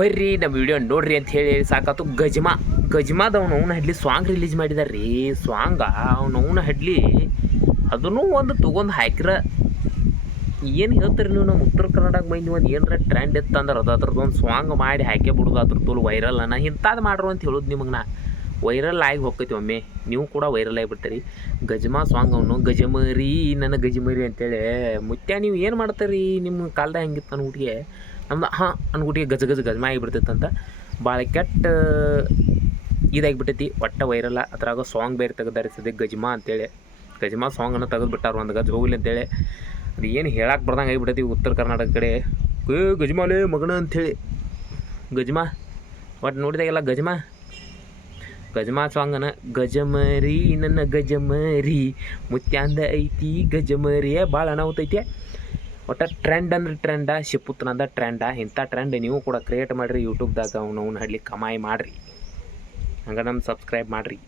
ಬರ್ರಿ ನಮ್ಮ ವಿಡಿಯೋ ನೋಡ್ರಿ ಅಂತ ಹೇಳಿ ಸಾಕಾತು. ಗಜ್ಮಾದವನು ಅವನ ಹಡ್ಲಿ ಸಾಂಗ್ ರಿಲೀಸ್ ಮಾಡಿದಾರೆ ರೀ. ಸಾಂಗ ಅವನ ಹಡ್ಲಿ ಅದನ್ನು ಒಂದು ತೊಗೊಂಡು ಹಾಕಿರ ಏನು ಹೇಳ್ತೀರಿ ನೀವು? ನಮ್ಮ ಉತ್ತರ ಕರ್ನಾಟಕ ಮಂದಿ ಒಂದು ಏನರ ಟ್ರೆಂಡ್ ಇತ್ತು ಅಂದ್ರೆ ಅದ್ರದ್ದು ಒಂದು ಸಾಂಗ್ ಮಾಡಿ ಹಾಕೇ ಬಿಡೋದು. ಅದ್ರ ತೋಲ್ ವೈರಲ್ ಅನ್ನ ಇಂಥದ್ದು ಮಾಡ್ರು ಅಂತ ಹೇಳೋದು ನಿಮಗೆ. ನಾ ವೈರಲ್ ಆಗಿ ಹೋಗ್ತೈತಿ ಒಮ್ಮೆ, ನೀವು ಕೂಡ ವೈರಲ್ ಆಗಿಬಿಡ್ತೀರಿ. ಗಜ್ಮಾ ಸಾಂಗ್ ಅವನು ಗಜಮರಿ ನನ್ನ ಗಜಮರಿ ಅಂತೇಳಿ ಮುತ್ಯ ನೀವು ಏನು ಮಾಡ್ತೀರಿ? ನಿಮ್ಮ ಕಾಲದಾಗ ಹೆಂಗಿತ್ತು ಅನ್ಗುಟ್ಟಿಗೆ ನಮ್ದು ಅನ್ಗುಟ್ಟಿಗೆ ಗಜಮಾ ಆಗಿಬಿಡ್ತೈತಂತ ಭಾಳ ಕೆಟ್ಟ ಇದಾಗಿಬಿಟ್ಟೈತಿ. ಒಟ್ಟ ವೈರಲ್ಲ. ಅದ್ರಾಗ ಸಾಂಗ್ ಬೇರೆ ತೆಗೆದಾರೆ ಸದ್ಯ ಗಜ್ಮಾ ಅಂತೇಳಿ. ಗಜ್ಮಾ ಸಾಂಗನ್ನು ತೆಗೆದುಬಿಟ್ಟಾರ ಒಂದು ಗಜ ಹೋಗ್ಲಿ ಅಂತೇಳಿ. ಅದು ಏನು ಹೇಳಕ್ಕೆ ಬರ್ದಂಗೆ ಆಗಿಬಿಟ್ಟೈತಿ ಉತ್ತರ ಕರ್ನಾಟಕ ಕಡೆ. ಗಜ್ಮಾಲೇ ಮಗನ ಅಂಥೇಳಿ ಗಜ್ಮಾ ಒಟ್ಟು ನೋಡಿದಾಗೆಲ್ಲ ಗಜ್ಮಾ ಸಾಂಗನ ಗಜಮರಿ ನನ್ನ ಗಜಮರಿ ಮುತ್ಯಾಂದ ಐತಿ ಗಜಮರಿ ಭಾಳ ಅನಾಹುತೈತಿ. ಒಟ್ಟು ಟ್ರೆಂಡ್ ಅಂದ್ರೆ ಟ್ರೆಂಡ, ಶಿಪುತ್ರನಂದ ಟ್ರೆಂಡ. ಇಂಥ ಟ್ರೆಂಡ್ ನೀವು ಕೂಡ ಕ್ರಿಯೇಟ್ ಮಾಡಿರಿ ಯೂಟ್ಯೂಬ್ದಾಗ. ಅವ್ನು ಹಡ್ಲಿಕ್ಕೆ ಕಮಾಯಿ ಮಾಡಿರಿ. ಹಂಗೆ ನಮ್ಮ ಸಬ್ಸ್ಕ್ರೈಬ್ ಮಾಡಿರಿ.